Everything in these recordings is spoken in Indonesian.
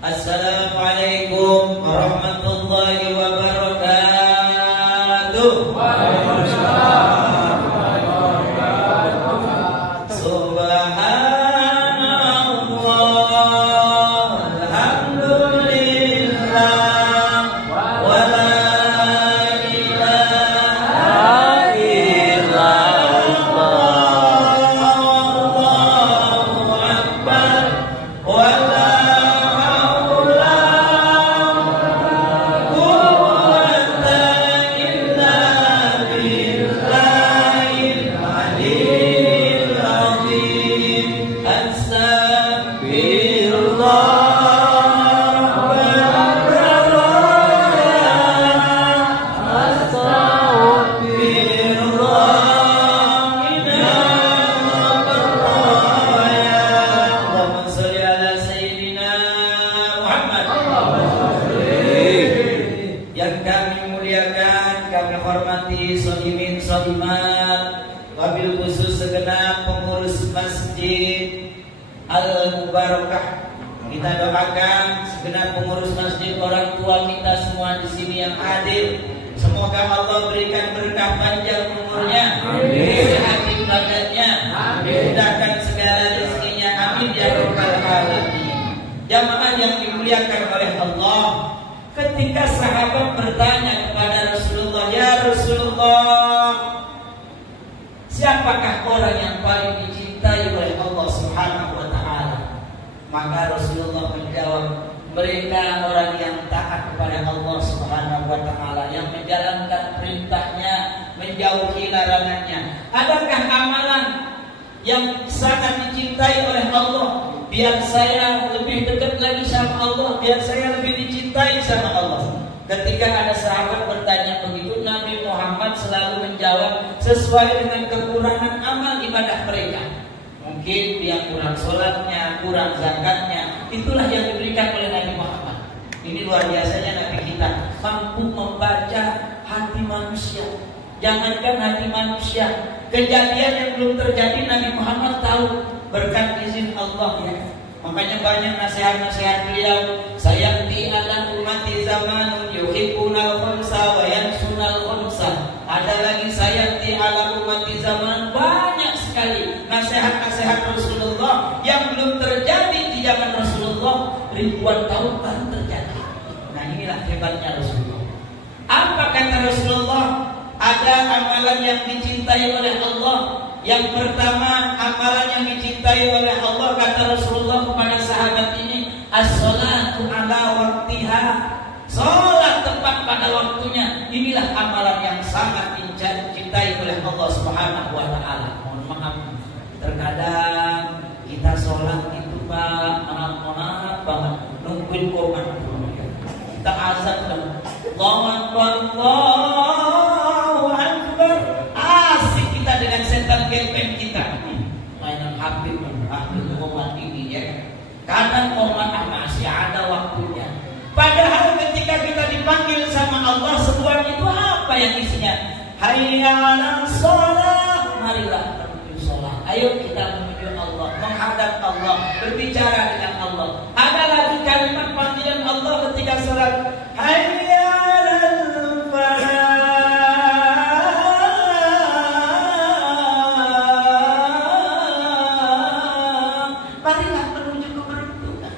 Assalamualaikum warahmatullahi wabarakatuh. Waalaikumsalam warahmatullahi wabarakatuh. Subhanallah, alhamdulillah, wa la ilaha illallah, Allahu akbar, wa la wabil khusus segenap pengurus Masjid Al-Mubarakah. Kita doakan segenap pengurus masjid, orang tua kita semua di sini yang hadir. Semoga Allah berikan berkah panjang umurnya, sehat badannya, mudahkan segala rezekinya. Amin ya rabbal alamin. Jamaah yang dimuliakan oleh Allah, ketika sahabat bertanya kepada Rasulullah, "Ya Rasulullah, siapakah orang yang paling dicintai oleh Allah Subhanahu wa ta'ala?" Maka Rasulullah menjawab, mereka orang yang taat kepada Allah Subhanahu wa ta'ala, yang menjalankan perintahnya, menjauhi larangannya. Adakah amalan yang sangat dicintai oleh Allah, biar saya lebih dekat lagi sama Allah, biar saya lebih dicintai sama Allah? Ketika ada sahabat bertanya begitu, Nabi Muhammad selalu menjawab sesuai dengan kekurangan amal ibadah mereka. Mungkin dia kurang sholatnya, kurang zakatnya. Itulah yang diberikan oleh Nabi Muhammad. Ini luar biasanya Nabi kita, mampu membaca hati manusia. Jangankan hati manusia, kejadian yang belum terjadi Nabi Muhammad tahu berkat izin Allah ya. Makanya banyak nasihat-nasihat beliau. Sayati ala ummati zamanun yuhibbunal khunsa wa yansunal khunsa. Ada lagi sayati ala ummati zaman. Banyak sekali nasihat-nasihat Rasulullah yang belum terjadi di zaman Rasulullah, ribuan tahun baru terjadi. Nah, inilah hebatnya Rasulullah. Apa kata Rasulullah? Ada amalan yang dicintai oleh Allah. Yang pertama, amalan yang dicintai oleh Allah, kata Rasulullah kepada sahabat ini, as-sholatu ala waktiha. Sholat tepat pada waktunya. Inilah amalan yang sangat dicintai oleh Allah Subhanahu wa ta'ala. Mohon maaf, terkadang kita sholat itu maaf banget, nungguin korban. Kita azan dan Allahu Akbar, Allahu Akbar. Asik kita dengan setan gepeng kita, mainan Habib komat ini ya. Kadang komat masih ada waktunya. Padahal ketika kita dipanggil sama Allah, sebuah itu apa yang isinya? Hayya 'alas shalah, marilah menuju salat. Ayo kita menuju Allah, menghadap Allah, berbicara dengan Allah. Ada lagi kalimat panggilan Allah ketika salat, hayya 'alal falah. Marilah menuju keberuntungan.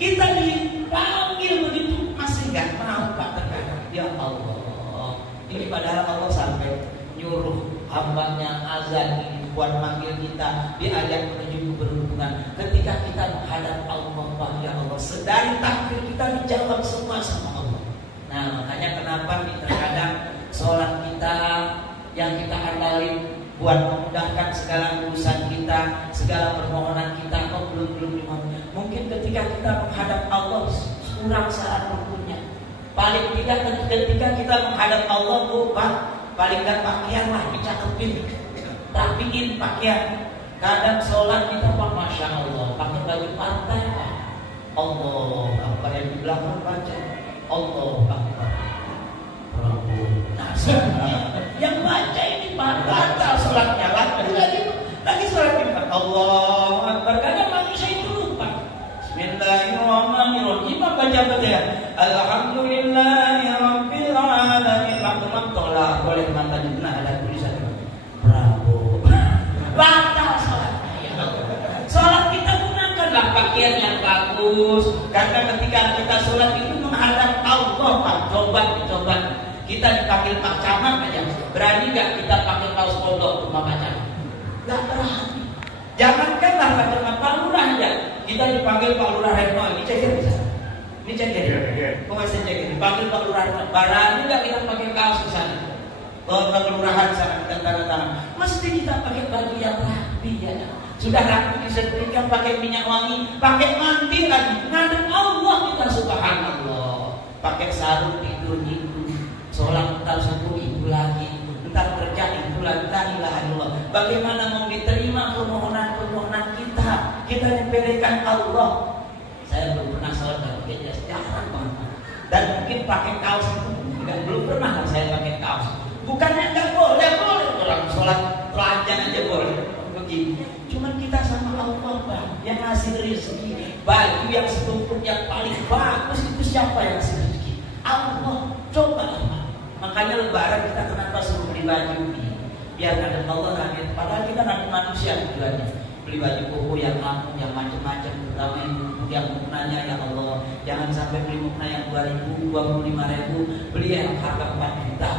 Kita dipanggil begitu, masih nggak mau Pak terkadang. Ya Allah, ini padahal Allah sampai nyuruh hambanya azan ini buat manggil kita, diajak menuju keberuntungan. Ketika kita menghadap Allah, ya Allah, sedari takbir kita dijawab semua sama Allah. Nah, makanya kenapa terkadang sholat kita yang kita andalin buat memudahkan segala urusan kita, segala permohonan kita, kok belum dimaunya. Mungkin ketika kita menghadap Allah kurang saat rukunya. Paling tidak ketika kita menghadap Allah, Pak, paling tidak pakaian lah dicakepin, rapiin pakaian. Kadang sholat kita Pak, masya Allah, pakai baju pantai Pak. Allah Akbar, yang di belakang baca Allah Akbar. Prabu Nasir yang baca ini batal sholatnya, lagi sholat kita Allah Akbar. Kadang manusia itu lupa. Bismillah. Bismillahirrahmanirrahim. Baca ya. Alhamdulillahirabbil alamin. Makmum tolak boleh mata jenah ada tulisan. Bravo. Batal salatnya ya Allah. Salat kita gunakanlah pakaian yang bagus. Karena ketika kita salat itu menghadap Allah, Pak. Coba. Kita dipanggil Pak Camat aja. Berani enggak kita pakai kaos pondok untuk Pak Camat? Enggak berani. Jangankanlah Pak Camat, Pak Lurah aja. Kita dipanggil Pak Lurah Retno. Ini ceker bisa. Ini ceker. Pengasih ceker. Dipanggil Pak Lurah Retno. Berani enggak kita pakai kaos ke sana? Ke kelurahan sana kita tanda tangan. Mesti kita pakai baju yang rapi ya. Sudah rapi disetrika pakai minyak wangi, pakai mantil lagi. Ngadep Allah kita subhanallah. Pakai sarung tidur itu. Sholat entar subuh itu lagi, entar kerja itu lagi, la ilaha illallah. Bagaimana mau diterima permohonan kita? Kita dipilihkan Allah. Saya belum pernah sholat pakai jas, jarang banget. Dan mungkin pakai kaos itu belum pernah saya pakai kaos. Bukannya enggak boleh orang sholat telanjang aja boleh. Begini. Cuman kita sama Allah, Pak, yang ngasih rezeki. Baju yang setumpuk yang paling bagus itu siapa yang ngasih rezeki? Allah. Cobalah. Makanya lebaran kita kenapa suruh beli baju ini? Biar ada Allah hadir. Padahal kita nanti manusia tujuannya. Beli baju koko yang laku, yang macam-macam. Terutama yang muknanya ya Allah. Jangan sampai beli mukna yang 2.000, 25.000. Beli yang harga 4 juta.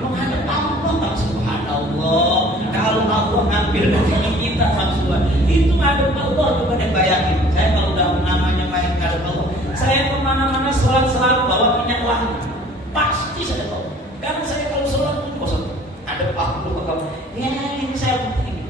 Menghadap Allah subhanallah. Kalau Allah ngambil dari kita maksudnya, itu ngadep Allah. Coba deh bayangin. Saya kalau udah namanya main ngadep Allah, saya kemana-mana sholat selalu bawa minyak wangi. Pasti saya tahu. Karena saya kalau sholat itu bosan. Ada waktu kamu. Ya ini saya penting.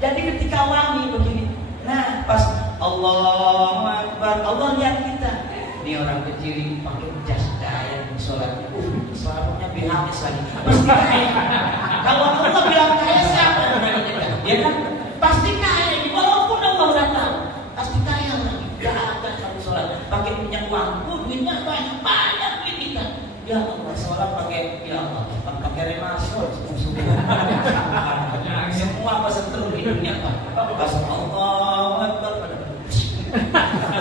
Jadi ketika wangi begini, nah pas Allahu Akbar, Allah lihat kita. Ini orang kecil pakai jas daya di sholat. Selalunya habis lagi. Pasti kaya. Kalau Allah bilang kaya siapa yang berani? Ya kan? Pasti kaya. Walaupun Allah udah tahu, pasti kaya lagi. Gak ada kalau sholat pakai minyak wangi. Duitnya banyak duit kita. Ya Allah, sholat pakai ya Allah, pakai remasol semua peserta di dunia Pak. Pas Allah Akbar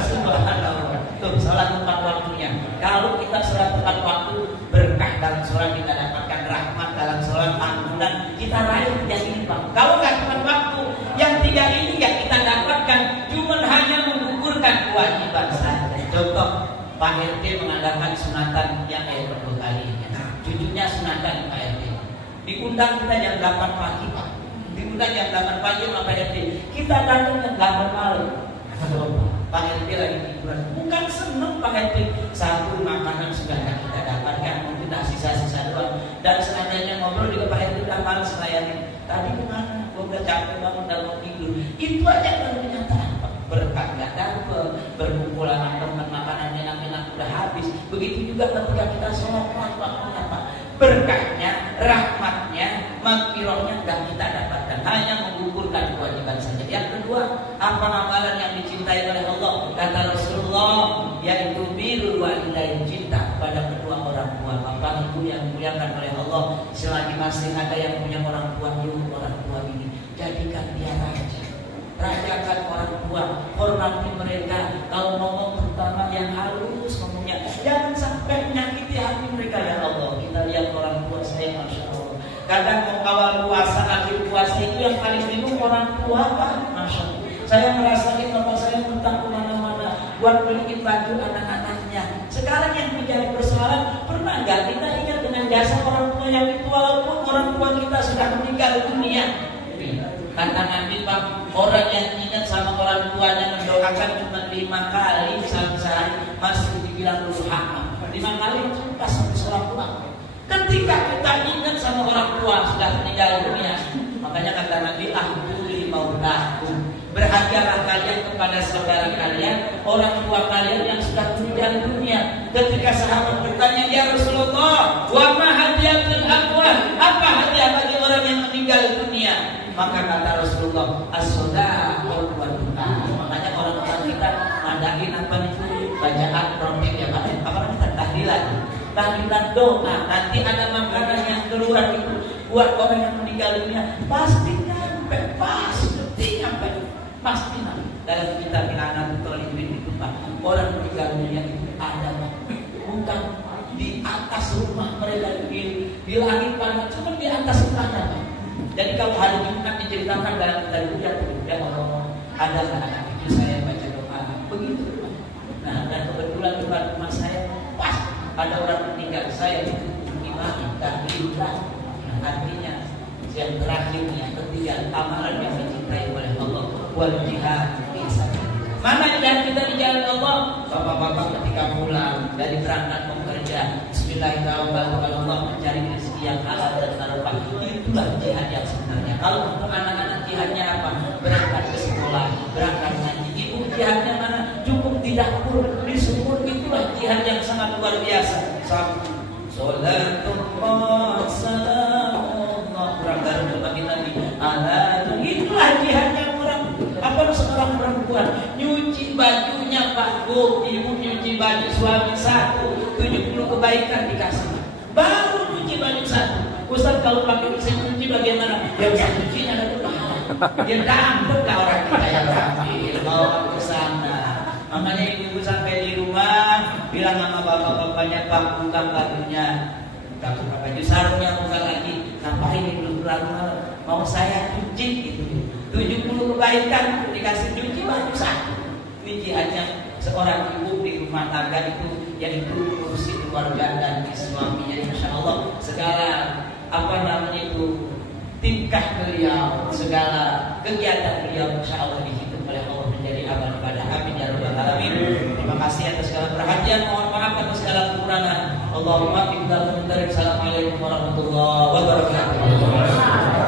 subhanallah. Tuh sholat tepat waktunya. Kalau kita sholat tepat waktu, berkah dalam sholat kita dapatkan, rahmat dalam sholat, ampunan kita raih yang ini Pak. Kalau nggak tepat waktu, yang 3 ini nggak kita dapatkan, cuma hanya menggugurkan kewajiban saja. Contoh, Pak RT mengadakan sunatan yang kedua kalinya. Cucunya sunatan Pak RT. Diundang kita jam 8 pagi Pak. Diundang jam 8 pagi sama Pak RT. Kita datang jam 8 malam. Pak RT lagi tiduran. Bukan seneng Pak RT. Satu makanan sudah kita dapatkan, mungkin sisa-sisa doang. Dan seandainya ngobrol juga Pak RT udah malas melayani. Tadi kemana? Gue udah capek banget, udah mau tidur. Itu aja baru kenyataan Pak. Berkat nggak dapet, berkumpul sama teman, makanan enak-enak udah habis. Begitu juga ketika kita sholat waktunya Pak. Berkahnya, rahmatnya, maghfirahnya nggak kita dapatkan, hanya menggugurkan kewajiban saja. Yang kedua, apa amalan yang dicintai oleh Allah? Kata Rasulullah, yaitu birrul walidain, cinta kepada kedua orang tua. Bapak ibu yang dimuliakan oleh Allah, selagi masih ada yang punya orang tua, yuk orang tua ini jadikan dia raja. Rajakan orang tua, hormati mereka. Kalau ngomong terutama yang halus ngomongnya, jangan sampai menyakiti hati mereka ya Allah. Kita lihat orang tua saya, masya Allah. Kadang mau awal puasa, akhir puasa itu yang paling bingung orang tua Pak, masya Allah. Saya ngerasain bapak saya mentang kemana-mana buat beliin baju anak-anaknya. Sekarang yang menjadi persoalan, pernah nggak kita ingat dengan jasa orang tua yang itu walaupun orang tua kita sudah meninggal dunia? Kata Nabi Pak, orang yang ingat sama orang tuanya mendoakan cuma 5 kali sehari masih dibilang durhaka. 5 kali sumpah sampai seorang tua. Ketika kita ingat sama orang tua sudah meninggal dunia, makanya kata Nabi ahli mautakum, berhadiahlah kalian kepada saudara kalian, orang tua kalian yang sudah meninggal dunia. Ketika sahabat bertanya, ya Rasulullah, wa ma hadiyatul amwat, apa hadiah bagi orang yang meninggal dunia? Maka kata Rasulullah, as-sodaqah wa du'a. Makanya orang tua kita ngadain apa itu bacaan rompek ya Pak. Apa namanya tahlilan doa. Nanti ada makanan yang keluar itu buat orang yang meninggal dunia. Pasti nyampe, pasti nyampe. Dalam kitab Minanatul Talibin itu orang meninggal dunia itu ada, bukan di atas rumah mereka di langit mana, cuma di atas tanah. Jadi kalau hari Jumat diceritakan dalam dari udah Allah ada anak cucu saya baca doa begitu. Nah, dan kebetulan depan rumah saya pas ada orang meninggal, saya itu imam dan ibadah. Nah, artinya yang terakhirnya ketiga amalan yang dicintai oleh Allah wal jihad fi sabilillah. Mana jihad kita di jalan Allah? Bapak-bapak ketika pulang dari berangkat bekerja, bismillahirrahmanirrahim, kalau Allah mencari rezeki yang halal dan barokah, itulah jihad yang sebenarnya. Kalau untuk anak-anak jihadnya apa? Berangkat ke sekolah, berangkat ngaji. Ibu jihadnya mana? Cukup di dapur, di sumur, itulah jihad yang sangat luar biasa. Salatullah salamullah, kurang dari bagi Nabi. Itulah jihadnya orang. Apa seorang perempuan nyuci bajunya Pak Bu, ibu nyuci baju suami satu, 70 kebaikan dikasih. Baru nyuci baju satu. Ustaz kalau pakai mesin cuci bagaimana? Ya bisa cucinya ada tuh. Dia dapat lah orang kita yang ambil bawa ke sana. Makanya ibu sampai di rumah bilang sama bapak-bapaknya, Pak buka bajunya. Tak buka baju sarungnya buka lagi. Ngapain belum malam? Mau saya cuci gitu. 70 kebaikan dikasih cuci baju satu. Ini jihadnya seorang ibu di rumah tangga itu yang ngurusi keluarga dan suaminya. Insya Allah segala tingkah beliau, segala kegiatan beliau insya Allah dihitung oleh Allah menjadi amal ibadah. Amin ya rabbal alamin. Terima kasih atas segala perhatian. Mohon maaf atas segala kekurangan. Allahumma Assalamualaikum warahmatullahi wabarakatuh.